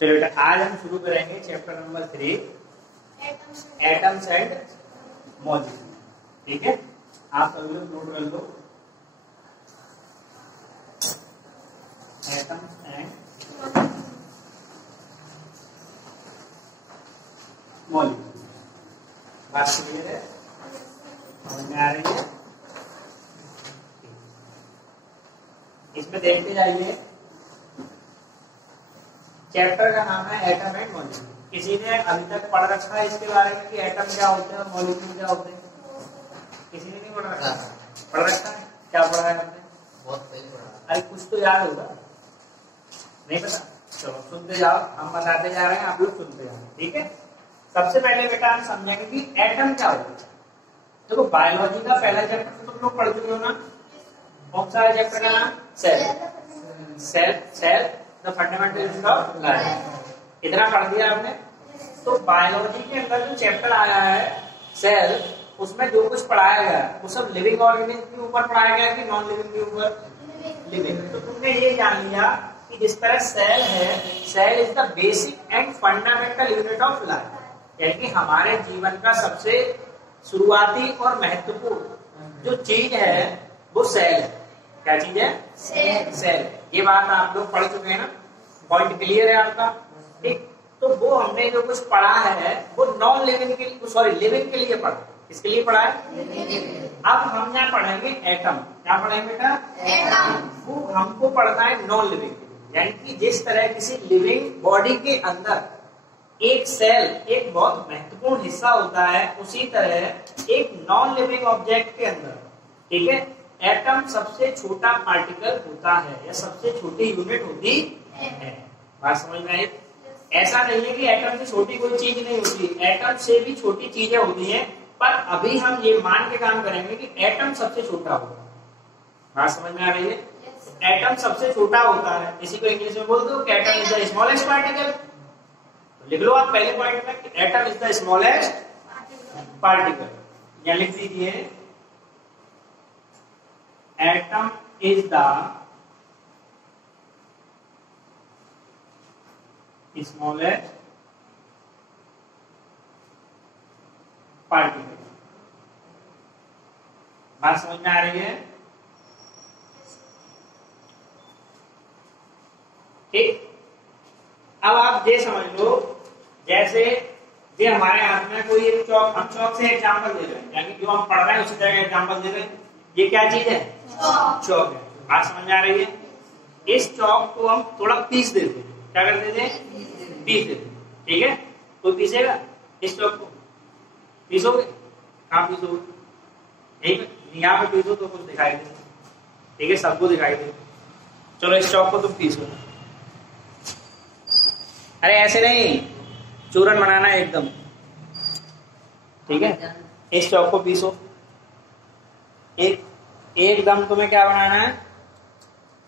चलो बेटा आज हम शुरू करेंगे chapter number 3 atoms and molecule. ठीक है, आप सभी लोग नोट कर लो एटम्स एंड मॉलिक्यूल। बात क्लियर है, समझ में आ रही है? इसमें देखते जाइए, चैप्टर का नाम है एटम एंड मॉलिक्यूल। किसी ने अभी तक पढ़ रखा है इसके बारे में कि एटम क्या होते हैं और मॉलिक्यूल क्या होते हैं? किसी ने नहीं पढ़ रखा? पढ़ रखा है? क्या पढ़ा है आपने? बहुत पहले पढ़ा। अरे कुछ तो याद होगा, नहीं पता? चलो सुनते जाओ, हम बताते जा रहे हैं, आप लोग सुनते जाओ। ठीक है, सबसे पहले बेटा हम समझेंगे कि एटम क्या होता है। देखो बायोलॉजी का पहला चैप्टर तो तुम लोग पढ़ चुके हो ना? कौन सा है चैप्टर का नाम? Cell. Cell the fundamentals of life. इतना पढ़ दिया आपने? तो बायोलॉजी के अंदर जो चैप्टर आया है सेल, उसमें जो कुछ पढ़ाया गया वो सब लिविंग ऑर्गेनिज्म के ऊपर पढ़ाया गया कि नॉन लिविंग के ऊपर? लिविंग। तो तुमने ये जान लिया कि जिस तरह सेल है, cell is the basic and fundamental unit of life, यानी कि हमारे जीवन का सबसे शुरुआती और महत्वपूर्ण जो चीज है वो सेल है। क्या चीज है? सेल। ये बात आप लोग पढ़ चुके हैं ना? पॉइंट क्लियर है आपका? ठीक, तो वो हमने जो कुछ पढ़ा है वो नॉन लिविंग के सॉरी लिविंग के लिए पढ़ा। किसके लिए पढ़ा है? अब हम यहाँ पढ़ेंगे एटम। क्या पढ़ेंगे बेटा? एटम। वो हमको पढ़ना है नॉन लिविंग, यानी कि जिस तरह किसी लिविंग बॉडी के अंदर एक सेल एक बहुत महत्वपूर्ण हिस्सा होता है, उसी तरह एक नॉन लिविंग ऑब्जेक्ट के अंदर, ठीक है, एटम सबसे छोटा पार्टिकल होता है या सबसे छोटी यूनिट होती है। बात समझ में आई? ऐसा नहीं है कि एटम से छोटी कोई चीज नहीं होती, एटम से भी छोटी चीजें होती हैं, पर अभी हम ये मान के काम करेंगे कि एटम सबसे छोटा होगा। बात समझ में आ रही है? एटम सबसे छोटा होता है, इसी को इंग्लिश में बोल दो कि atom is the smallest particle. लिख लो आप पहले पॉइंट में कि atom is the smallest particle. या लिख दीजिए atom is the smallest particle. बात समझ में आ रही है? ठीक, अब आप ये समझ लो जैसे ये हमारे हाथ में कोई एक चौक, हम चौक से एग्जांपल दे रहे हैं, यानी जो हम पढ़ रहे हैं उसी तरह एग्जांपल दे रहे हैं। ये क्या चीज है? चौक है। बात समझ में आ रही है? इस चौक को हम थोड़ा पीस देते हैं। क्या कर देते हैं? पीस देते हैं। ठीक है, कोई पीसेगा इस चौक को? पीसोगे? कहाँ पीसोगे? यही यहाँ पे पीसो तो कुछ दिखाई दे। ठीक है, सबको दिखाई दे। चलो इस चौक को तुम पीसो। अरे ऐसे नहीं, चूरन बनाना है एकदम। ठीक है, इस चौक को पीसो। एकदम तुम्हें क्या बनाना है?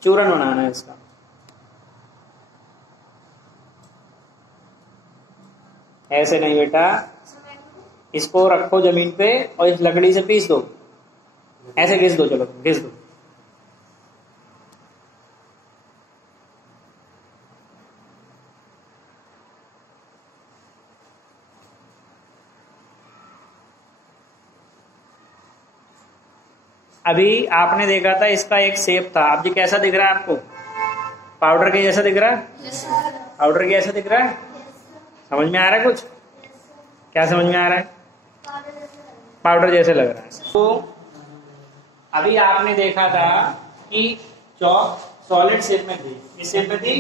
चूरन बनाना है इसका। ऐसे नहीं बेटा, इसको रखो जमीन पे और इस लकड़ी से पीस दो। ऐसे घिस दो, चलो घिस दो। अभी आपने देखा था इसका एक शेप था, अब ये कैसा दिख रहा है आपको? पाउडर के जैसा दिख रहा है? पाउडर के जैसा दिख रहा है? समझ में आ रहा है कुछ? क्या समझ में आ रहा है? पाउडर जैसे लग रहा है। तो अभी आपने देखा था कि चौक सॉलिड शेप में थी, किस शेप में थी?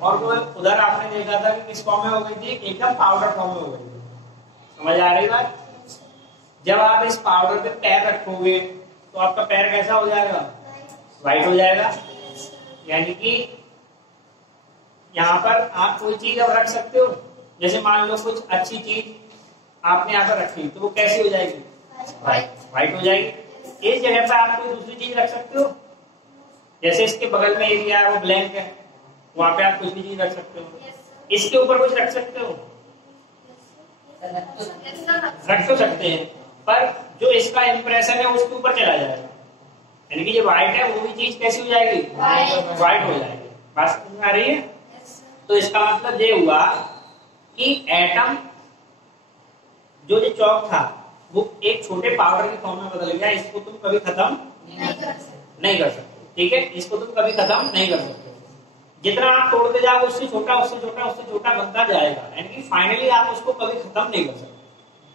और वो उधर आपने देखा था कि किस फॉर्म में हो गई थी? एकदम पाउडर फॉर्म में हो गई थी। समझ आ रही बात? जब आप इस पाउडर पे पैर रखोगे तो आपका पैर कैसा हो जाएगा? व्हाइट हो जाएगा। यानी कि यहाँ पर आप कोई चीज अब रख सकते हो, जैसे मान लो कुछ अच्छी चीज आपने यहाँ पर रखी तो वो कैसी हो जाएगी? व्हाइट हो जाएगी। इस जगह पर आप कोई दूसरी चीज रख सकते हो, जैसे इसके बगल में एरिया है वो ब्लैंक है, वहां पे आप कुछ भी चीज रख सकते हो। इसके ऊपर कुछ रख सकते हो? रख तो सकते हैं, पर जो इसका इंप्रेशन है उसके ऊपर चला जाएगा। यानी कि जो व्हाइट है वो भी चीज कैसी हो जाएगी? व्हाइट हो जाएगी। बात समझ में आ रही है? तो इसका मतलब ये हुआ कि एटम जो ये चौक था वो एक छोटे पाउडर के फॉर्म में बदल गया। इसको तुम कभी खत्म नहीं कर सकते, ठीक है, इसको तुम कभी खत्म नहीं कर सकते। जितना आप तोड़ते जाओगे उससे छोटा उससे छोटा उससे छोटा बनता जाएगा, यानी कि फाइनली आप उसको कभी खत्म नहीं कर सकते।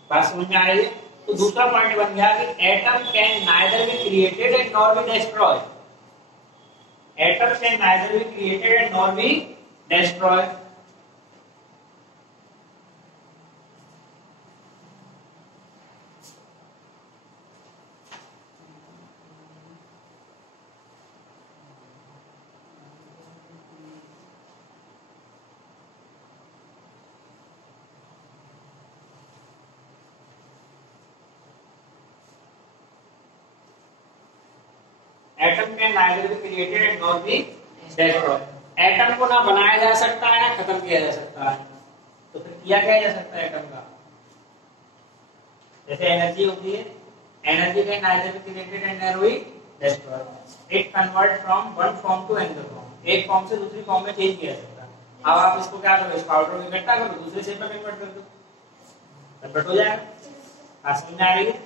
बात समझ में आ रही है? तो दूसरा पॉइंट बन गया कि atom can neither be created and nor be destroyed. Atom can neither be created and nor be destroyed. Atom can neither be created and nor be destroyed. Atom को ना बनाया जा सकता है ना खत्म किया जा सकता है, तो फिर किया क्या जा सकता है एटम का? जैसे एनर्जी होती है, energy can neither be created and nor be destroyed. It convert from one form to another form. एक फॉर्म से दूसरी फॉर्म में चेंज किया जा सकता है। अब आप इसको क्या करो, इस पाउडर को इकट्ठा करो, दूसरे शेप में कन्वर्ट कर दो, कन्वर्ट हो जाएगा। समझ में आ रही है?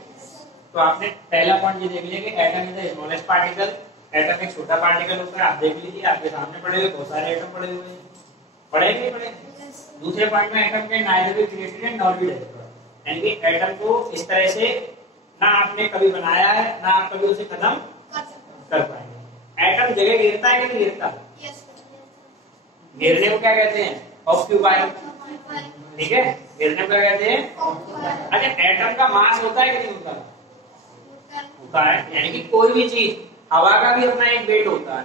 तो आपने पहला पॉइंट ये देख लिया कि atom is the smallest particle. Atom एक छोटा पार्टिकल होता है, आप देख लीजिए, आपके सामने पड़े हुए बहुत सारे एटम पड़े हुए हैं, पड़े नहीं पड़े? दूसरे पॉइंट में एटम के neither be created and nor be destroyed, यानी कि एटम को इस तरह से ना आपने कभी बनाया है ना आप कभी उसे खत्म कर पाएंगे। एटम जगह घेरता है कि नहीं घेरता? घेरने को क्या कहते हैं? ऑक्यूपाई, ठीक है, घेरने को क्या कहते हैं? अच्छा, एटम का मास होता है कि नहीं होता? होता है, यानी कि कोई भी चीज, हवा का भी अपना एक वेट होता है।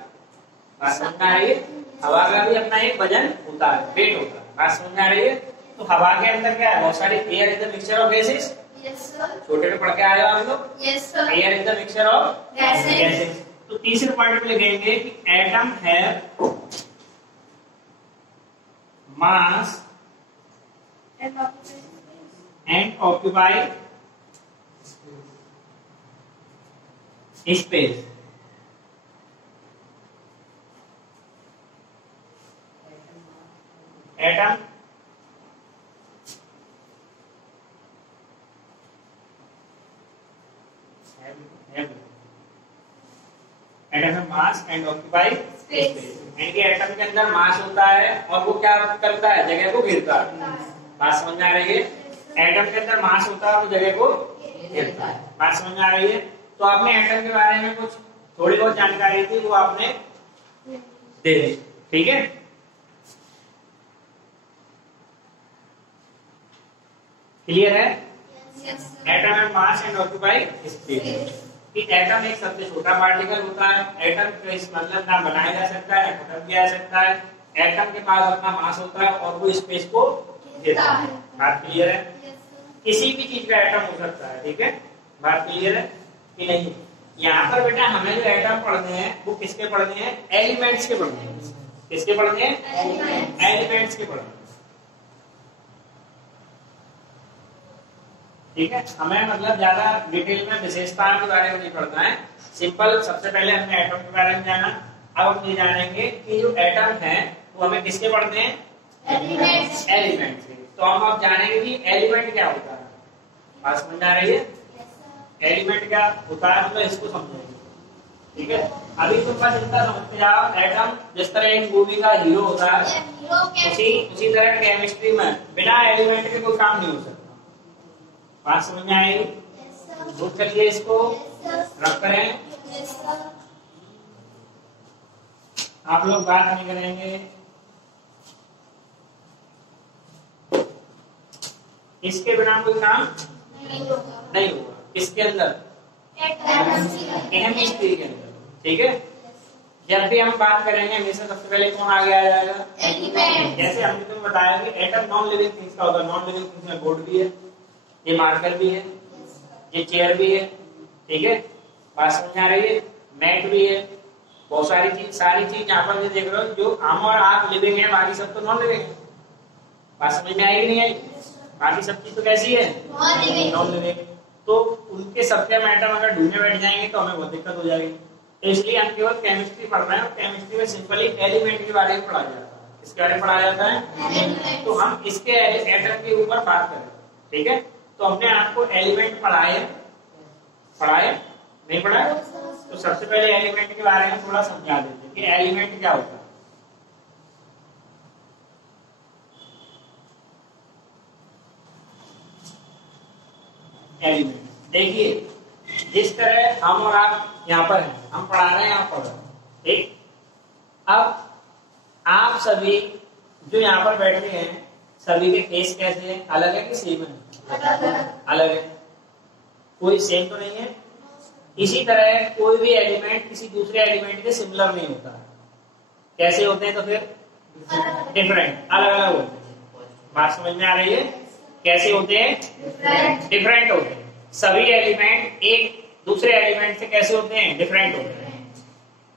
बात समझ में आ रही है? हवा का भी अपना एक वजन होता है, वेट होता है। बात समझ में आ रही है? तो हवा के अंदर क्या है? बहुत सारी air is the mixture of gases. छोटे में पढ़ के आए हो आप लोग? Air is the mixture of gases. तो तीसरे पॉइंट में लिखेंगे कि atom have mass and occupy space. Atom है मास एंड ऑक्यूपाई स्पेस, यानी कि एटम के अंदर मास होता है और वो क्या करता है? जगह को घेरता है। बात समझ में आ रही है? एटम के अंदर मास होता है, वो जगह को घेरता है। बात समझ में आ रही है? तो आपने एटम के बारे में कुछ थोड़ी बहुत जानकारी थी, वो आपने दे दी, ठीक है। क्लियर है? Atom and mass and occupy space. Atom एक सबसे छोटा पार्टिकल होता है। एटम को इस मतलब ना बनाया जा सकता है ना खत्म किया जा सकता है। एटम के पास अपना मास होता है और वो स्पेस को घेरता है। बात क्लियर है? किसी भी चीज का एटम हो सकता है, ठीक है। बात क्लियर है कि नहीं? यहाँ पर बेटा हमें जो एटम पढ़ने हैं वो किसके पढ़ने हैं? एलिमेंट्स के पढ़ने हैं। किसके पढ़ने हैं? एलिमेंट्स के पढ़ने हैं, ठीक है। हमें मतलब ज्यादा डिटेल में विशेषताओं के बारे में नहीं पढ़ना है। सिंपल, सबसे पहले हमने एटम के बारे में जाना। अब हम ये जानेंगे कि जो एटम है वो हमें किसके पढ़ने हैं? एलिमेंट्स के। तो हम अब जानेंगे कि एलिमेंट क्या होता है। बात समझ आ रही है? एलिमेंट क्या होता है मतलब इसको समझेंगे, ठीक है। अभी तुम बस इतना समझते जाओ, एटम जिस तरह एक मूवी का हीरो होता है उसी तरह केमिस्ट्री में बिना एलिमेंट के कोई काम नहीं हो सकता। बात समझ में आएगी? नोट करिए इसको, रख करें। आप लोग बात नहीं करेंगे, इसके बिना कोई काम नहीं होगा। किसके अंदर? केमिस्ट्री के अंदर, ठीक है। जब भी हम बात करेंगे हमेशा सबसे पहले कौन आगे आ जाएगा? एलिमेंट। जैसे हमने तुम्हें बताया कि एटम नॉन लिविंग थिंग्स का होता है। नॉन लिविंग थिंग्स में बोर्ड भी है, ये मार्कर भी है, ये चेयर भी है, ठीक है। बात समझ आ रही है? मैट भी है, बहुत सारी चीज यहाँ पर देख रहे हो। जो हम और आप लिविंग है, बाकी सब तो नॉन लिविंग है। बात समझ में आएगी नहीं आएगी? बाकी सब चीज तो कैसी है? Non living. तो उनके सबके हम एटम अगर ढूंढने बैठ जाएंगे तो हमें बहुत दिक्कत हो जाएगी। तो इसलिए हम केवल केमिस्ट्री पढ़ रहे हैं और केमिस्ट्री में सिंपली एलिमेंट के बारे में पढ़ा जाता है। इसके बारे में पढ़ाया जाता है। तो हम इसके एटम के ऊपर बात करें, ठीक है। तो हमने आपको एलिमेंट पढ़ाए नहीं पढ़ाए? तो सबसे पहले एलिमेंट के बारे में थोड़ा समझा देते हैं कि एलिमेंट क्या होता है। एलिमेंट देखिए, जिस तरह हम और आप यहाँ पर हैं, हम पढ़ा रहे हैं, आप पढ़ रहे हैं, ठीक। अब आप सभी जो यहाँ पर बैठे हैं, सभी के फेस कैसे हैं? अलग है कि सेम है? अलग है, कोई सेम तो नहीं है। इसी तरह कोई भी एलिमेंट किसी दूसरे एलिमेंट के सिमिलर नहीं होता है। कैसे होते हैं? तो फिर डिफरेंट, अलग अलग होते हैं। बात समझ में आ रही है? कैसे होते हैं? डिफरेंट होते हैं। सभी एलिमेंट एक दूसरे एलिमेंट से कैसे होते हैं? डिफरेंट होते हैं।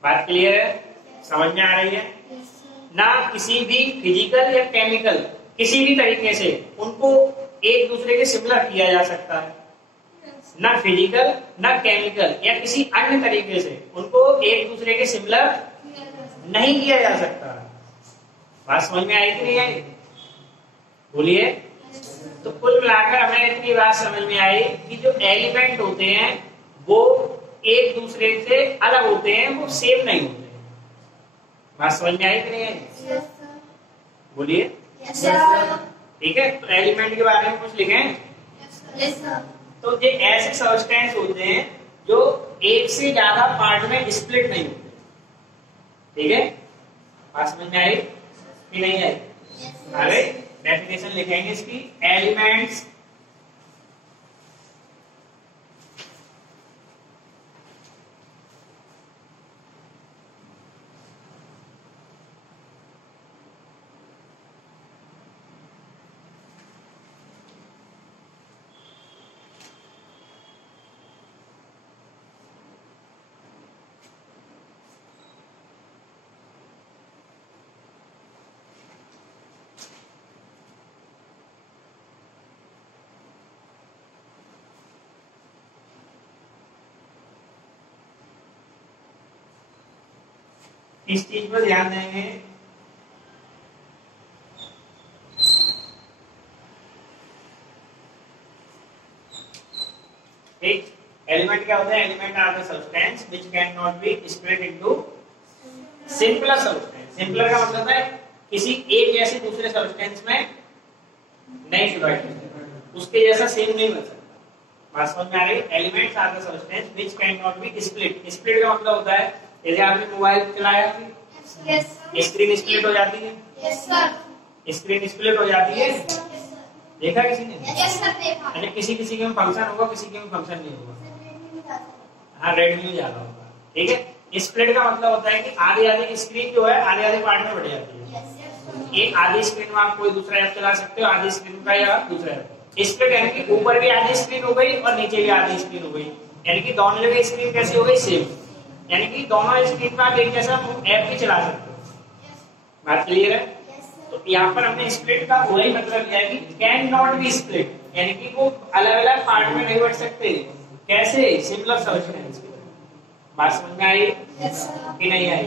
बात क्लियर है? समझ में आ रही है? ना किसी भी फिजिकल या केमिकल किसी भी तरीके से उनको एक दूसरे के सिमिलर किया जा सकता है। ना फिजिकल ना केमिकल या किसी अन्य तरीके से उनको एक दूसरे के सिमिलर नहीं किया जा सकता। बात समझ में आई कि नहीं आई? बोलिए। तो कुल मिलाकर हमें इतनी बात समझ में आई कि जो एलिमेंट होते हैं वो एक दूसरे से अलग होते हैं, वो सेम नहीं होते। बात समझ में आई कि नहीं आई? बोलिए। ठीक है। तो एलिमेंट के बारे में कुछ लिखें। तो ये ऐसे सब्सटेंस होते हैं जो एक से ज्यादा पार्ट में स्प्लिट नहीं होते, ठीक है। बात समझ में आई कि नहीं आई? अरे डेफिनेशन लिखेंगे इसकी। एलिमेंट्स इस चीज पर ध्यान देंगे। ठीक, एलिमेंट क्या होता है? Element are the substance which can not be split into simpler substance. Simpler का मतलब है किसी एक जैसे दूसरे सब्सटेंस में नहीं डिवाइड कर सकता, उसके जैसा सेम नहीं बन सकता। बात समझ में आ रही है? Elements are the substance which can not be split. Split का मतलब होता है जैसे आपने मोबाइल चलाया, स्क्रीन स्प्लिट हो जाती है। स्क्रीन स्प्लिट हो जाती है, देखा किसी ने? किसी किसी के में फंक्शन होगा, किसी के में फंक्शन नहीं होगा। हाँ, रेड में ज्यादा होगा, ठीक है। स्प्लिट का मतलब होता है कि आधी आधी स्क्रीन जो है आधे आधे पार्ट में बढ़ जाती है। एक आधी स्क्रीन में आप कोई दूसरा ऐप चला सकते हो, आधी स्क्रीन का या दूसरा ऐप। स्प्लिट यानी कि ऊपर भी आधी स्क्रीन हो गई और नीचे भी आधी स्क्रीन हो गई, यानी कि दोनों जगह स्क्रीन कैसी हो गई? सेम। यानी कि दोनों स्क्रीन पर आप एक जैसा ऐप भी चला सकते हो। बात क्लियर है? तो यहाँ पर हमने स्प्लिट का वही मतलब लिया कि कैन नॉट बी स्प्लिट, यानी कि वो अलग अलग पार्ट में नहीं बढ़ सकते। कैसे? Similar substance. बात समझ में आई कि नहीं आई?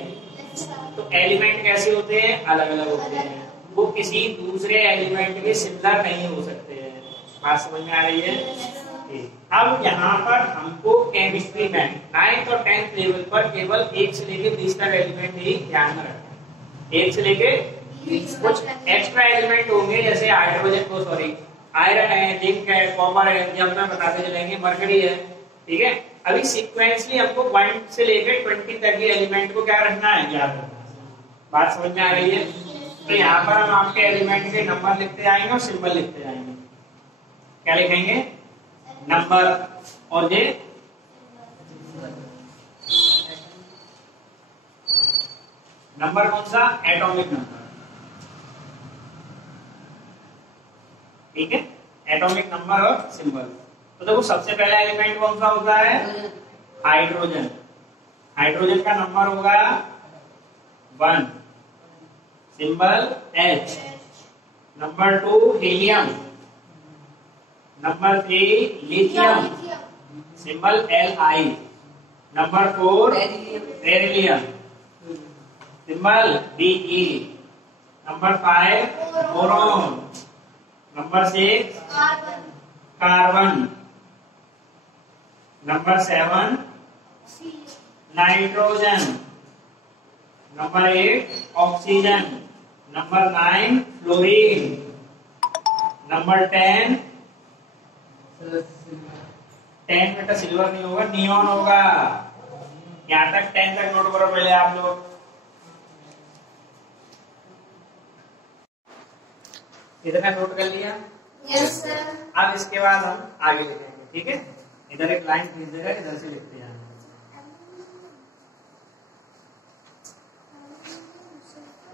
तो एलिमेंट कैसे होते हैं? अलग अलग होते हैं, वो किसी दूसरे एलिमेंट के सिमिलर नहीं हो सकते हैं। बात समझ में आ रही है? अब यहाँ पर हमको केमिस्ट्री में 9th और 10th लेवल पर केवल 1 से लेकर 20 तक एलिमेंट ही ध्यान में रखना है। 1 से लेकर कुछ एक्स्ट्रा एलिमेंट होंगे जैसे हाइड्रोजन आयरन है, जिंक है, कॉपर है, ये हम बताते चलेंगे, मरकरी है, ठीक है। अभी सीक्वेंसली हमको 1 से लेकर 20 तक के एलिमेंट को क्या रखना है? याद रखना है। बात समझ में आ रही है? तो यहाँ पर हम आपके एलिमेंट के नंबर लिखते जाएंगे और सिंबल लिखते जाएंगे। क्या लिखेंगे? नंबर और ये नंबर कौन सा? एटॉमिक नंबर, ठीक है। एटॉमिक नंबर और सिंबल। तो देखो सबसे पहला एलिमेंट कौन सा होता है? हाइड्रोजन। हाइड्रोजन का नंबर होगा 1, symbol H। Number 2 helium. Number 3 lithium, symbol Li। Number 4 beryllium, symbol Be। Number 5 boron, number 6 carbon, number 7 nitrogen, number 8 oxygen, number 9 fluorine, number 10 बेटा सिल्वर नहीं होगा, नियॉन होगा। यहाँ तक 10 तक नोट करो पहले आप लोग। इतना नोट कर लिया? Yes sir. अब इसके बाद हम आगे लिखेंगे, ठीक है। इधर एक लाइन खींच देगा, इधर से लिखते हैं।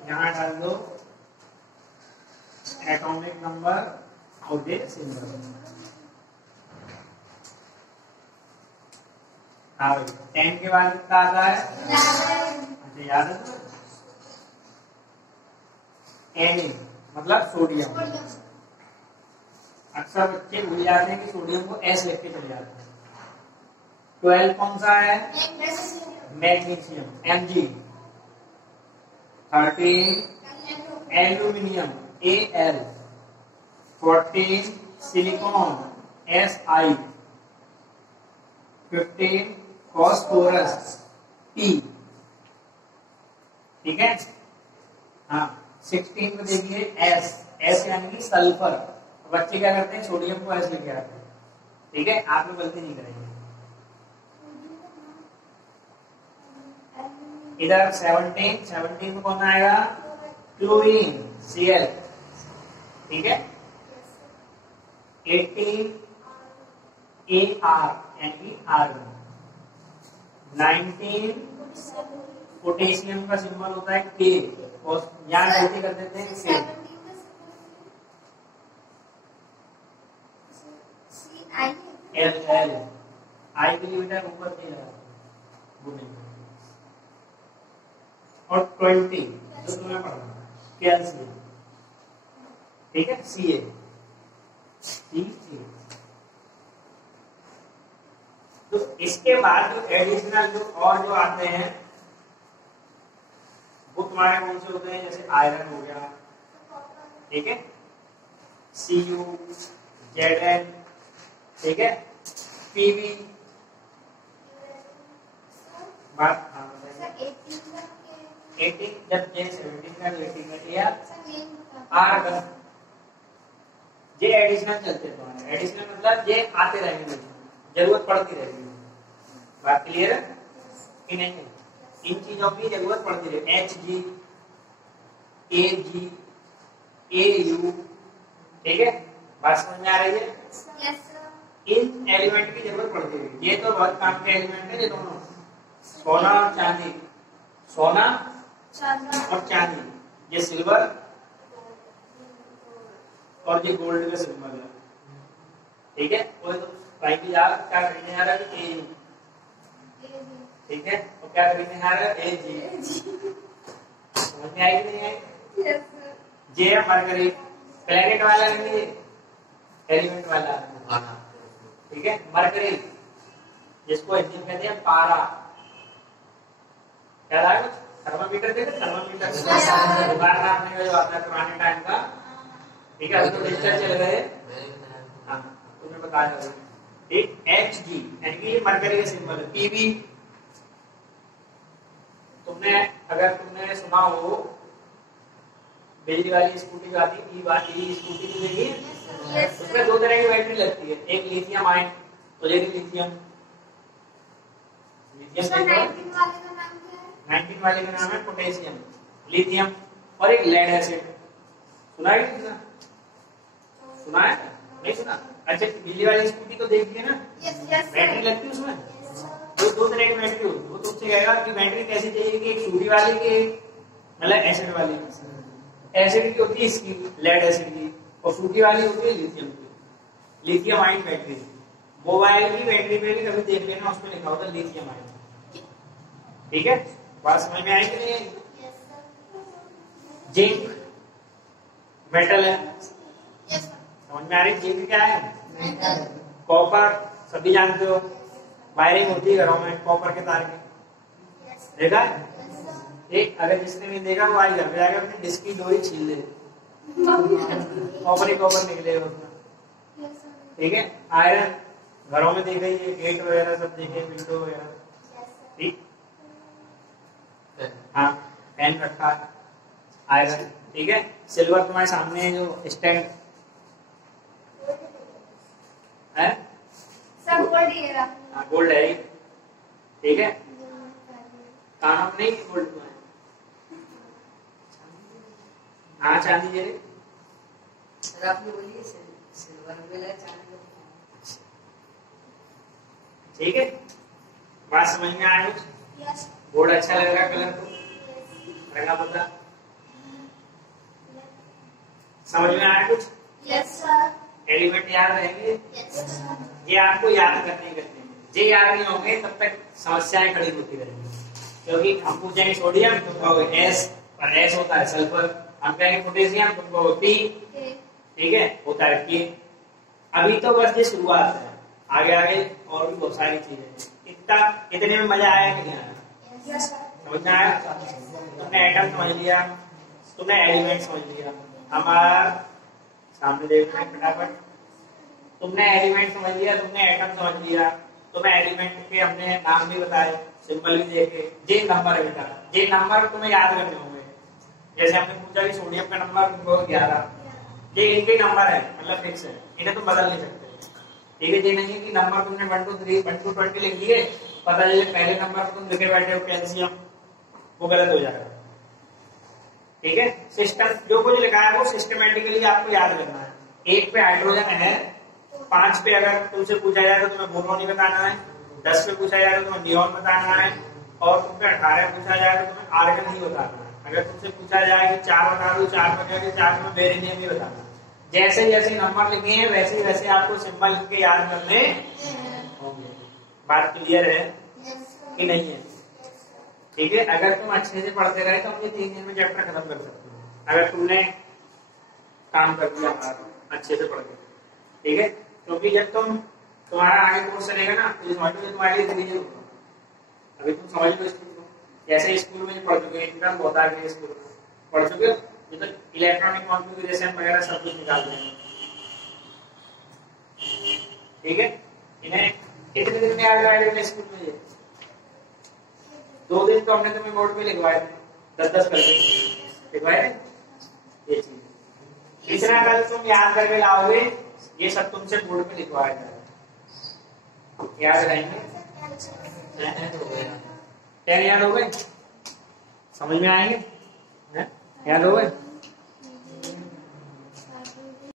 यहाँ डाल दो एटॉमिक नंबर और दे सिंबल। हाँ भाई 10 के बाद कितना आता है? अच्छा याद है तुम्हें? Na मतलब सोडियम। अक्सर बच्चे भूल जाते हैं कि सोडियम को S लिख के चले जाते हैं। 12 कौन सा है? Magnesium Mg। 13 aluminium Al। 14 silicon Si। 15 phosphorus P। ठीक है। हाँ 16 को देखिए S यानी कि सल्फर। बच्चे क्या करते हैं, सोडियम को S लेके आते हैं। ठीक है, आप लोग गलती नहीं करेंगे। इधर 17 में कौन आएगा? Chlorine Cl। ठीक है। 18 Ar यानी कि आर्गन। 19 पोटेशियम का सिंबल होता है K और यहाँ गलती कर देते हैं K। L I के लिए बेटा ऊपर नहीं लगा। और 20 जो तुम्हें पढ़ना कैल्शियम। ठीक है Ca। तो इसके बाद जो एडिशनल जो और जो आते हैं वो तुम्हारे कौन से होते हैं? जैसे आयरन हो गया, ठीक है, Cu, Zn, ठीक है, Pb। बात 18 जब ये 17 का 18 का लिया आर्गन। ये एडिशनल चलते हैं तुम्हारे। एडिशनल मतलब ये आते रहेंगे, जरूरत पड़ती रहेगी। बात क्लियर है कि नहीं? इन चीजों की जरूरत पड़ती रहेगी। Hg, Ag, Au, ठीक है, बात समझ में आ रही है? इन एलिमेंट की जरूरत पड़ती रहेगी। ये तो बहुत काम के एलिमेंट है ये दोनों, सोना और चांदी। सोना और चांदी, ये सिल्वर और ये गोल्ड का सिंबल है। ठीक है, वो तो भाई की याद क्या करने आ रहा है? Au, ठीक है, और क्या करने आ रहा है? Ag। समझ में आई कि नहीं आई? जे है मरकरी, प्लेनेट वाला नहीं, एलिमेंट वाला। ठीक है, मरकरी जिसको इंजन कहते हैं पारा। क्या रहा है? थर्मामीटर देते, थर्मामीटर दुकान आपने का जो आता है पुराने टाइम का। ठीक है, तो डिजिटल चल रहे। हाँ तुम्हें बता रहा हूँ। एक Hg यानी कि मरकरी का सिंबल है। Pb तुमने सुना हो बिजली वाली स्कूटी आती है, ई स्कूटी तो देखिए, उसमें दो तरह की बैटरी लगती है। एक लिथियम आयन, तो ये लिथियम 19 वाले का नाम है पोटेशियम, लिथियम, और एक लेड एसिड। सुना है कि नहीं? सुना है? नहीं सुना? अच्छा बिजली वाली स्कूटी तो देखिए ना, बैटरी लगती है उसमें। दो तरह की बैटरी होती है। वो तुमसे कहेगा कि बैटरी कैसी चाहिए, कि एक सूखी वाली की मतलब एसिड वाली। एसिड की होती है इसकी, लेड एसिड की, और सूखी वाली होती है लिथियम की, लिथियम आयन बैटरी। मोबाइल की बैटरी पे भी कभी देख लेना, उसमें लिखा होता है लिथियम आयन। ठीक है, बात समझ में आई कि नहीं? जिंक मेटल है, समझ में आ रही? जिंक क्या है? कॉपर, सभी जानते हो, वायरिंग होती है घरों में कॉपर के तार की, देखा है? एक अगर जिसने नहीं देखा वो आज घर पे जाकर अपनी डिस्क की डोरी छील ले, कॉपर ही कॉपर निकलेगा उसमें। ठीक है, आयरन घरों में देख रही है, गेट वगैरह सब देखे, विंडो वगैरह। ठीक, हाँ पेन रखा है, आयरन। ठीक है, सिल्वर तुम्हारे सामने है जो स्टैंड है, सब गोल्ड ही है। हाँ गोल्ड है। ठीक है, कानों में नहीं गोल्ड तो है, हाँ चांदी दे रही। सर आपने बोली सिल्वर में चांदी। ठीक है, बात समझ में आया कुछ? यस। बोर्ड अच्छा लग रहा कलर को, रंगा पता समझ में आया कुछ? Yes sir. एलिमेंट याद रहेंगे? Yes sir. ये आपको याद करने हैं, ये याद नहीं होंगे तब तक समस्याएं खड़ी होती रहेंगी। क्योंकि हम पूछेंगे सोडियम, तुम कहोगे एस, और एस होता है सल्फर। हम कहेंगे पोटेशियम, तुम कहोगे पी। ठीक है, होता है के। अभी तो बस ये शुरुआत है, आगे आगे और भी बहुत सारी चीजें। इतने में मजा आया कि नहीं आया? Yes sir. समझ में आया? तुमने एटम समझ लिया, तुमने एलिमेंट समझ लिया। हमारा सामने देखना है फटाफट। तुमने एलिमेंट समझ लिया, तुमने एटम समझ लिया, तुम्हें एलिमेंट के हमने नाम भी बताए, सिंबल भी देखे। जे नंबर है बेटा, जे नंबर तुम्हें याद करने होंगे। जैसे हमने पूछा कि सोडियम का नंबर तुमको 11, ये इनके नंबर है, मतलब फिक्स है, इन्हें तुम बदल नहीं सकते। ठीक है, ये नहीं है कि नंबर तुमने 1 2 3 1 2 20 लिख लिए, पता चले पहले नंबर पर तुम लिखे बैठे हो कैल्शियम, वो गलत हो जाएगा। ठीक है, सिस्टम जो कुछ लिखा है वो सिस्टमेटिकली आपको याद करना है। 1 पे हाइड्रोजन है, 5 पे अगर तुमसे पूछा जाए तो तुम्हें बोरोन नहीं बताना है, 10 पे पूछा जाए तो तुम्हें नियोन बताना है, और तुम पे 18 पूछा जाए तो तुम्हें आर्गन ही बताना है। अगर तुमसे पूछा जाए कि 4 बता दो, 4 में क्या 4 में बेरिलियम ही बताना है। जैसे जैसे नंबर लिखे हैं वैसे वैसे आपको सिंबल लिख के याद करने होंगे। बात क्लियर है कि नहीं है? ठीक है, अगर तुम अच्छे से पढ़ते रहे तो हम ये 3 दिन में चैप्टर खत्म कर सकते हैं, अगर तुमने काम कर दिया अच्छे से पढ़ के। ठीक है, क्योंकि जब तुम्हारा आगे कोर्स चलेगा ना तो तुम्हारे लिए इजी होगा। अभी तुम समझ लो स्कूल को, जैसे स्कूल में पढ़ चुके इंटर्न होता है, स्कूल में पढ़ चुके हो, तो इलेक्ट्रॉनिक कॉन्फ़िगरेशन वगैरह सब कुछ निकाल देंगे। ठीक है, इन्हें कितने दिन में याद आएगा स्कूल में? ये 2 दिन तो हमने तुम्हें बोर्ड पे लिखवाए थे, 10-10 करके लिखवाए थे। ये चीज इतना कल तुम याद करके लाओगे, ये सब तुमसे बोर्ड पे लिखवाया जाएगा, याद रहेंगे। 10 याद हो गए? समझ में आएंगे? याद हो गए?